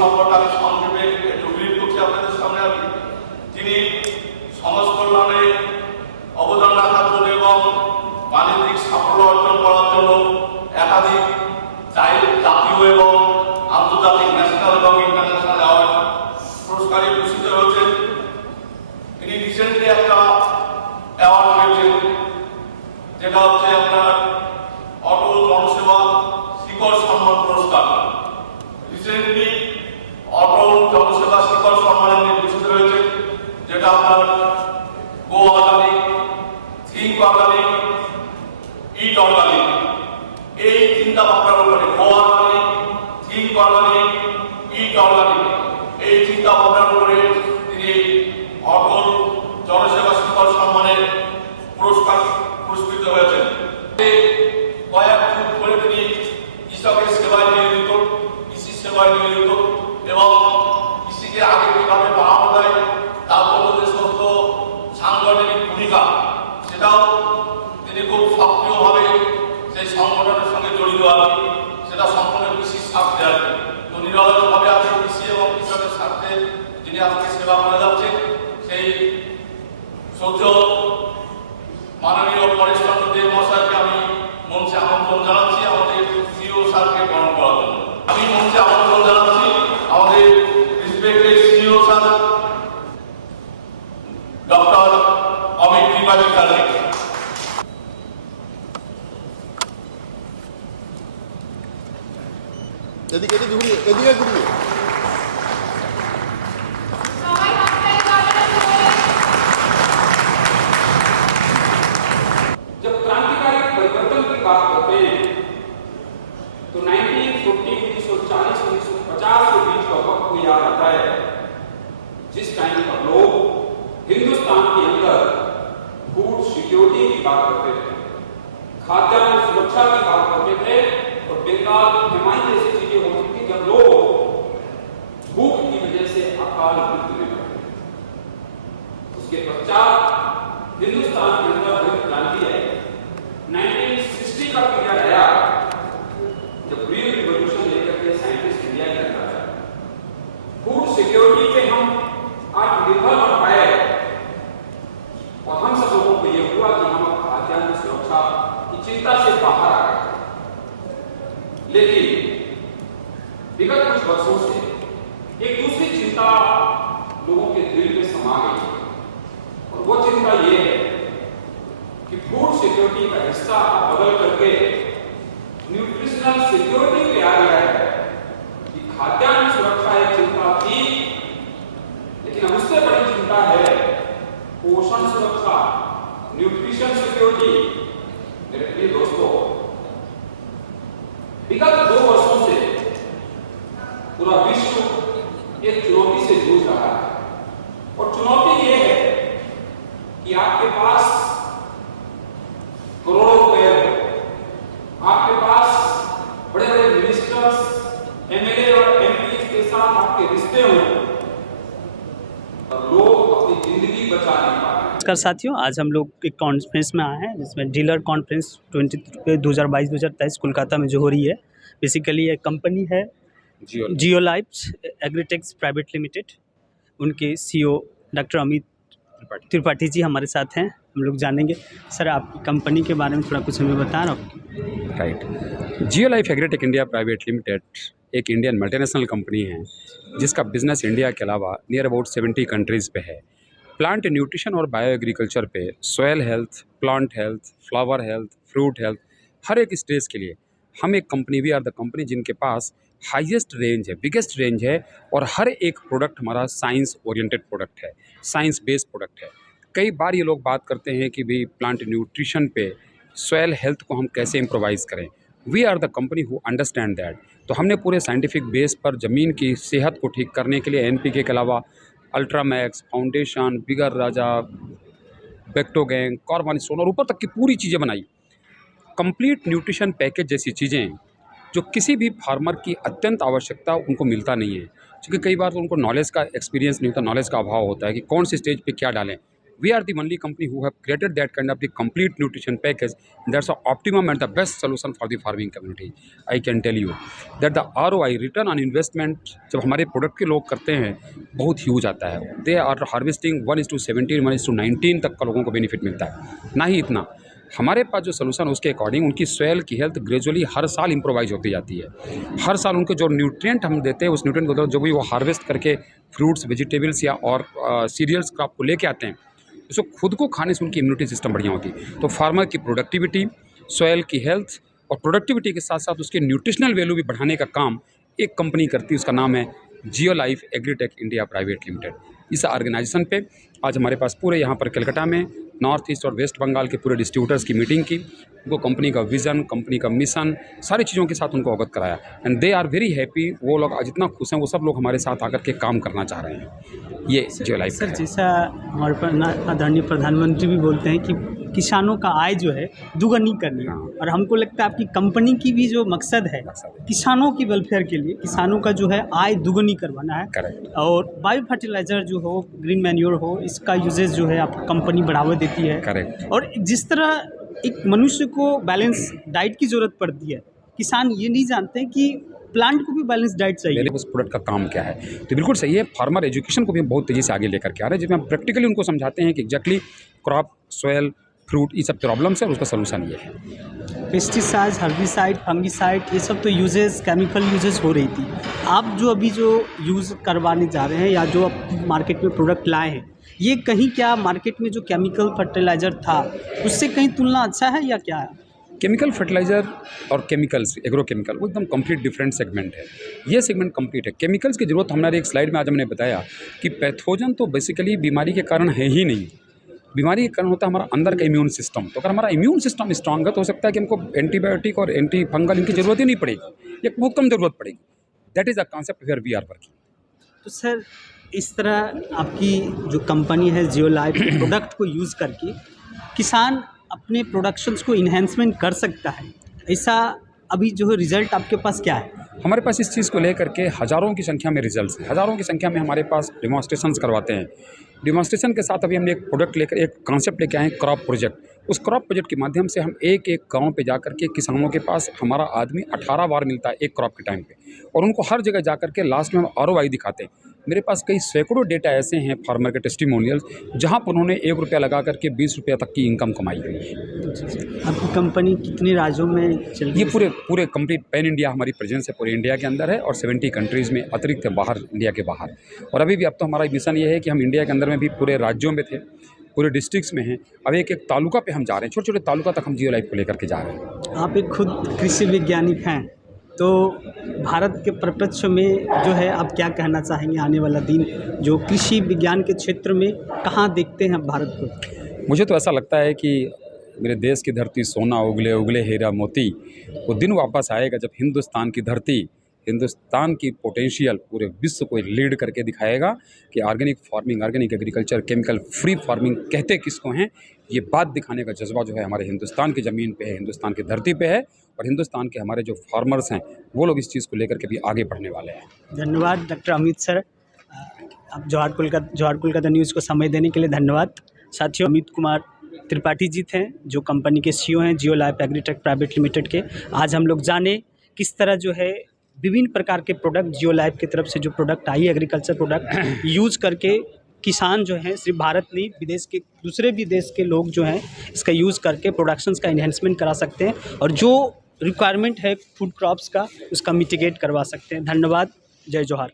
সম্পর্কে আমি সংক্ষেপে একটু ব্রিফ করছি আপনাদের সামনে। আর যিনি সমাজ কল্যাণে অবদান রাখার জন্য এবং বাণিজ্যিক সাফল্য অর্জন করার জন্য একাধিক জাতীয় এবং আন্তর্জাতিক ন্যাশনাল এবং ইন্টারন্যাশনাল অ্যাওয়ার্ড পুরস্কারে ভূষিত হয়েছেন। তিনি রিসেন্টলি একটা অ্যাওয়ার্ড পেয়েছেন, যেটা হচ্ছে আপনার অটল জনসেবা শিখর সম্মান পুরস্কার। রিসেন্টলি অটল জনসেবা শিখর সম্মানে ভূষিত হয়েছে, যেটা আপনার গো অর্গানিক, থিঙ্ক অর্গানিক, ইট অর্গানিক, এই চিন্তা ভাবনার উপরে গো অর্গানিক, থিঙ্ক অর্গানিক, ইট অর্গানিক, এই চিন্তা ভাবনার উপরে তিনি অটল জনসেবা শিখর সম্মানের পুরস্কৃত হয়েছেন। কয়েক যুগ ধরে তিনি কৃষকের সেবায় নিয়োজিত, কৃষি সেবায় নিয়োজিত এবং কৃষিকে আগে কিভাবে বাড়ানো যায় তার জন্য যে সমস্ত সাংগঠনিক ভূমিকা, সেটাও তিনি খুব সক্রিয়ভাবে সেই সংগঠনের সঙ্গে জড়িত আছেন। সেটা সম্পূর্ণ কৃষির স্বার্থে আর কি। তো নিরলসভাবে আছে কৃষি এবং কৃষকের স্বার্থে যিনি আজকে সেবা করে যাচ্ছেন, সেই সদ্য মাননীয় পরেশ চন্দ্র দেব মহাশয়কে আমি মঞ্চে আমন্ত্রণ জানাচ্ছি আমাদের সিইও স্যারকে গ্রহণ করার জন্য। আমি মঞ্চে আমন্ত্রণ জানাচ্ছি আমাদের রিসপেক্টেড CEO sir doctor Amit Tripathi স্যারকে। এদিকে ঘুরিয়ে, এদিকে ঘুরিয়ে। जब क्रांतिकारी परिवर्तन की बात करते हैं तो 1940, 1940, 1950 के बीच का वक्त को याद आता है, जिस टाइम पर लोग हिंदुस्तान के अंदर फूड सिक्योरिटी की बात करते थे, खाद्यान्न सुरक्षा की बात करते थे और बंगाल हिमायत जैसी चीजें होती थी जब लोग भूख की वजह से अकाल मृत्यु में पड़े। उसके पश्चात हिंदुस्तान के अंदर हरित क्रांति आई। 1960 का पीरियड आया जब ग्रीन रिवॉल्यूशन लेकर के साइंटिस्ट इंडिया के अंदर आए। फूड सिक्योरिटी पे हम आज निर्भर बन पाए और हम सब लोगों को यह हुआ कि हम खाद्यान्न सुरक्षा की चिंता से बाहर आ गए। लेकिन विगत कुछ वर्षों से एक दूसरी चिंता लोगों के दिल में समा गई और वो चिंता ये है कि फूड सिक्योरिटी का हिस्सा बदल करके न्यूट्रिशनल सिक्योरिटी पे आ गया है। कि खाद्यान्न सुरक्षा एक चिंता थी, लेकिन अब उससे बड़ी चिंता है पोषण सुरक्षा, न्यूट्रिशन सिक्योरिटी। मेरे प्रिय दोस्तों, विगत 2 वर्षों से पूरा विश्व एक चुनौती से जूझ रहा है और चुनौती ये है कि आपके पास करोड़ों रुपए हो, आपके पास बड़े बड़े मिनिस्टर्स, एमएलए और एमपी के साथ आपके रिश्ते हो और लोग अपनी जिंदगी बचा नहीं पा रहे। नमस्कार साथियों, आज हम लोग एक कॉन्फ्रेंस में आए हैं जिसमें डीलर कॉन्फ्रेंस 2022-2023 कोलकाता में जो हो रही है। बेसिकली एक कंपनी है जियो लाइफ एग्रीटेक्स प्राइवेट लिमिटेड, उनके सीईओ डॉक्टर अमित त्रिपाठी जी हमारे साथ हैं। हम लोग जानेंगे सर आपकी कंपनी के बारे में थोड़ा कुछ हमें बताएं। Right, Jio Life Agritech India Private Limited एक इंडियन मल्टीनेशनल कंपनी है जिसका बिजनेस इंडिया के अलावा नियर अबाउट 70 कंट्रीज़ पे है। प्लांट न्यूट्रिशन और बायो एग्रीकल्चर पे soil health, plant health, flower health, fruit health, हर एक स्टेज के लिए हम एक company, we are the company जिनके पास हाईएस्ट रेंज है, बिगेस्ट रेंज है और हर एक प्रोडक्ट हमारा साइंस ओरिएंटेड प्रोडक्ट है, साइंस बेस्ड प्रोडक्ट है। कई बार ये लोग बात करते हैं कि भाई प्लांट न्यूट्रिशन पे सॉयल हेल्थ को हम कैसे इम्प्रोवाइज़ करें। We are the company who understand that. तो हमने पूरे साइंटिफिक बेस पर ज़मीन की सेहत को ठीक करने के लिए एनपीके के अलावा अल्ट्रामैक्स, फाउंडेशन, बिगर राजा, बेक्टोगैंग, कार्बोनिस्टोन और ऊपर तक की पूरी चीज़ें बनाई। कंप्लीट न्यूट्रिशन पैकेज जैसी चीज़ें जो किसी भी फार्मर की अत्यंत आवश्यकता उनको मिलता नहीं है, क्योंकि कई बार तो उनको नॉलेज का एक्सपीरियंस नहीं होता, नॉलेज का अभाव होता है कि कौन से स्टेज पे क्या डालें। We are the only company who have created that kind of the complete nutrition package. That's the optimum and the best solution for the farming community. I can tell you that the ROI, return on investment, जब हमारे product के लोग करते हैं बहुत huge आता है. They are harvesting 1:17, 1:19 तक का लोगों को बेनिफिट मिलता है. ना ही इतना, हमारे पास जो सोल्यूशन उसके अकॉर्डिंग उनकी सॉइल की हेल्थ ग्रेजुअली हर साल इम्प्रोवाइज होती जाती है. हर साल उनको जो न्यूट्रिएंट हम देते हैं उस न्यूट्रिएंट को जो भी वो हार्वेस्ट करके फ्रूट्स, वेजिटेबल्स या और सीरियल्स क्रॉप को लेके आते हैं, उसको खुद को खाने से उनकी इम्यूनिटी सिस्टम बढ़िया होती है. तो फार्मर की प्रोडक्टिविटी, सॉइल की हेल्थ और प्रोडक्टिविटी के साथ साथ उसके न्यूट्रिशनल वैल्यू भी बढ़ाने का काम एक कंपनी करती है. उसका नाम है जियोलाइफ एग्रीटेक इंडिया प्राइवेट लिमिटेड. इस ऑर्गेनाइजेशन पे आज हमारे पास पूरे यहाँ पर कलकत्ता में नॉर्थ ईस्ट और वेस्ट बंगाल के पूरे डिस्ट्रीब्यूटर्स की मीटिंग की. उनको कंपनी का विज़न, कंपनी का मिशन, सारी चीज़ों के साथ उनको अवगत कराया. And they are very happy. वो लोग आज इतना खुश हैं, वो सब लोग हमारे साथ आकर के काम करना चाह रहे हैं. ये जियोलाइफ सर, जैसा हमारे आदरणीय प्रधानमंत्री भी बोलते हैं कि किसानों का आय जो है दुगनी करनी है, और हमको लगता है आपकी कंपनी की भी जो मकसद है किसानों की वेलफेयर के लिए, किसानों का जो है आय दुगनी करवाना है. करेक्ट. और बायो फर्टिलाइजर जो हो, ग्रीन मैन्योर हो, इसका यूजेज जो है आपकी कंपनी बढ़ावा देती है. करेक्ट. और जिस तरह एक मनुष्य को बैलेंस डाइट की ज़रूरत पड़ती है, किसान ये नहीं जानते कि प्लांट को भी बैलेंस डाइट चाहिए. मेरे उस प्रोडक्ट का काम क्या है, तो बिल्कुल सही है. फार्मर एजुकेशन को भी हम बहुत तेज़ी से आगे लेकर के आ रहे हैं, जिसमें हम प्रैक्टिकली उनको समझाते हैं कि एग्जैक्टली क्रॉप, सॉइल, फ्रूट, ये सब प्रॉब्लम्स है और उसका सोल्यूशन ये है. पेस्टिसाइड, हर्बिसाइड, फंगिसाइड, ये सब तो यूजेस, केमिकल यूजेस हो रही थी. आप जो अभी जो यूज़ करवाने जा रहे हैं या जो आप मार्केट में प्रोडक्ट लाए हैं, ये कहीं क्या मार्केट में जो केमिकल फर्टिलाइज़र था उससे कहीं तुलना अच्छा है या क्या है? केमिकल फर्टिलाइज़र और केमिकल्स, एग्रो केमिकल, वो एकदम कंप्लीट डिफरेंट सेगमेंट है. ये सेगमेंट कंप्लीट है. केमिकल्स की ज़रूरत हमारे एक स्लाइड में आज हमने बताया कि पैथोजन तो बेसिकली बीमारी के कारण है ही नहीं. बीमारी के कारण होता है हमारा अंदर का इम्यून सिस्टम. तो अगर हमारा इम्यून सिस्टम स्ट्रांग है तो हो सकता है कि हमको एंटीबायोटिक और एंटी फंगल इनकी ज़रूरत ही नहीं पड़ेगी, या बहुत कम ज़रूरत पड़ेगी. That is a concept where we are working. तो सर, इस तरह आपकी जो कंपनी है जियोलाइफ, प्रोडक्ट को यूज़ करके किसान अपने प्रोडक्शंस को इन्हेंसमेंट कर सकता है, ऐसा अभी जो है रिज़ल्ट आपके पास क्या है? हमारे पास इस चीज़ को लेकर के हज़ारों की संख्या में रिजल्ट्स हैं. हज़ारों की संख्या में हमारे पास डिमॉन्स्ट्रेशंस करवाते हैं. डिमॉन्स्ट्रेशन के साथ अभी हमने एक प्रोडक्ट लेकर, एक कॉन्सेप्ट लेके आए हैं, क्रॉप प्रोजेक्ट. उस क्रॉप प्रोजेक्ट के माध्यम से हम एक एक गांव पे जाकर के किसानों के पास हमारा आदमी 18 बार मिलता है एक क्रॉप के टाइम पे, और उनको हर जगह जाकर के लास्ट में हम ROI दिखाते हैं. मेरे पास कई सैकड़ों डेटा ऐसे हैं फार्मर के टेस्टिमोनियल्स, जहाँ पर उन्होंने ₹1 लगा करके ₹20 तक की इनकम कमाई हुई है. आपकी कंपनी कितने राज्यों में चल रही ये है? पूरे कंप्लीट पैन इंडिया हमारी प्रेजेंस है. पूरे इंडिया के अंदर है और 70 कंट्रीज़ में अतिरिक्त है, बाहर, इंडिया के बाहर. और अभी भी अब तो हमारा मिशन ये है कि हम इंडिया के अंदर में भी पूरे राज्यों में थे, पूरे डिस्ट्रिक्ट्स में हैं. अब एक एक तालुका पे हम जा रहे हैं, छोटे छोटे तालुका तक हम जियोलाइफ को लेकर के जा रहे हैं. आप एक खुद कृषि वैज्ञानिक हैं, तो भारत के परिप्रेक्ष्य में जो है आप क्या कहना चाहेंगे? आने वाला दिन जो कृषि विज्ञान के क्षेत्र में कहाँ देखते हैं भारत को? मुझे तो ऐसा लगता है कि मेरे देश की धरती सोना उगले उगले हीरा मोती, वो दिन वापस आएगा जब हिंदुस्तान की धरती, हिंदुस्तान की पोटेंशियल पूरे विश्व को लीड करके दिखाएगा कि organic farming, organic agriculture, chemical free farming कहते किसको हैं. ये बात दिखाने का जज्बा जो है हमारे हिंदुस्तान की ज़मीन पे है, हिंदुस्तान की धरती पे है, और हिंदुस्तान के हमारे जो फार्मर्स हैं वो लोग इस चीज़ को लेकर के भी आगे बढ़ने वाले हैं. धन्यवाद डॉक्टर अमित सर. आप जवाहर कोलकाता न्यूज़ को समय देने के लिए धन्यवाद. साथियों, अमित कुमार त्रिपाठी जी थे जो कंपनी के CEO हैं जियोलाइफ एग्रीटेक प्राइवेट लिमिटेड के. आज हम लोग जाने किस तरह जो है विभिन्न प्रकार के प्रोडक्ट जियोलाइफ की तरफ से जो product I, agriculture product use करके किसान जो हैं, सिर्फ भारत नहीं, विदेश के दूसरे भी देश के लोग जो हैं इसका यूज़ करके प्रोडक्शंस का इन्हेंसमेंट करा सकते हैं, और जो रिक्वायरमेंट है फूड क्रॉप्स का उसका मिटिगेट करवा सकते हैं. धन्यवाद. जय जोहार.